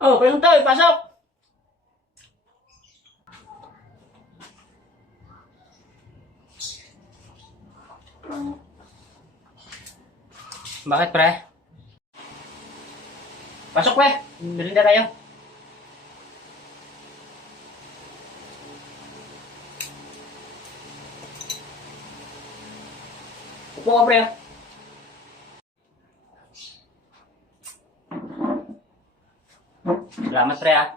Oh, pasok tayo, pasok! Bakit, pre? Pasok, pre. Merinda tayo. Upo ka, pre. Salamat, pre, ah.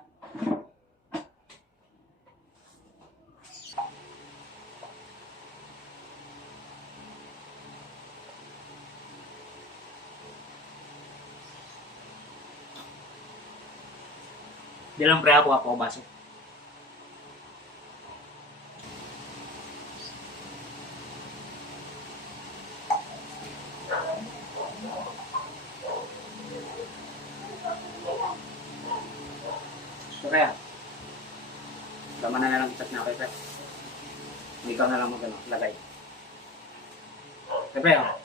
Di lang, pre, ako baso. So, pre, ah. Tama na lang chat na kayo, pre. Ikaw na lang lagay. Pre, ah.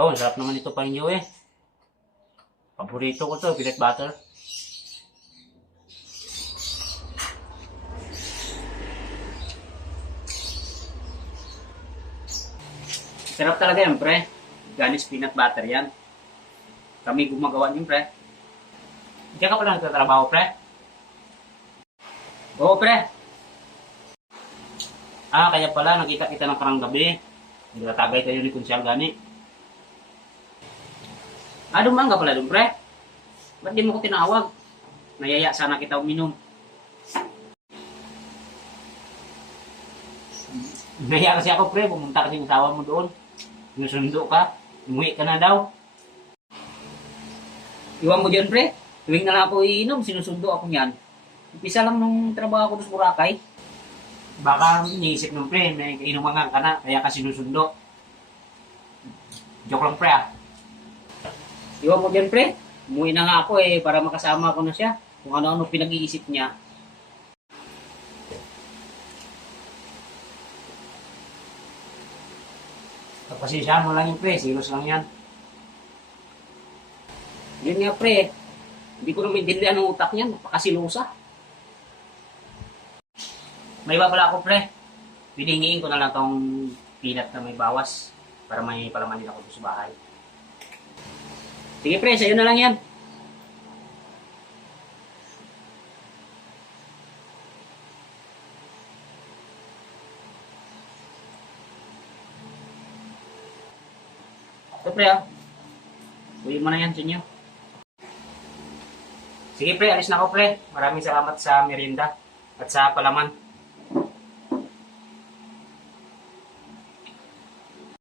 Oh, sarap naman ito pa inyo eh. Paborito ko to, peanut butter. Sarap talaga yan, pre. Ganis peanut butter yan. Kami gumagawa niyan, pre. Diyan ka pala nagtatrabaho, pre? Oo, pre. Ah, kaya pala, nakita kita ng parang gabi. Nagtatagay tayo ni Kunsyal gani. Ah, dumang ka pala dun, pre. Ba't di mo ko tinawag? Nayaya sana kita uminom. Nayaya kasi ako, pre. Pumunta kasi yung asawa mo doon. Sinusundo ka. Umuwi ka na daw. Iwan mo dyan, pre. Tuwing na lang ako iinom, sinusundo ako niyan. Umpisa lang nung trabaho ko sa Boracay. Baka iniisip ng pre, may kainumangan ka na, kaya ka sinusundo. Joke lang, pre, ah. Iwan mo dyan, pre. Umuwi na nga ako eh, para makasama ko na siya. Kung ano-ano pinag-iisip niya. Pagpasensyahan mo lang yung pre, serious lang yan. Yun nga, pre. Hindi ko na maintindihan ang utak niyan, napakasilusa. May iba pala ako, pre. Piningiin ko na lang tong peanut na may bawas para may palaman din ako sa bahay. Sige, pre, sa'yo na lang yan. Ito, pre, ah. Uwi mo na yan sa inyo. Sige, pre, alis na ako, pre. Maraming salamat sa merienda at sa palaman.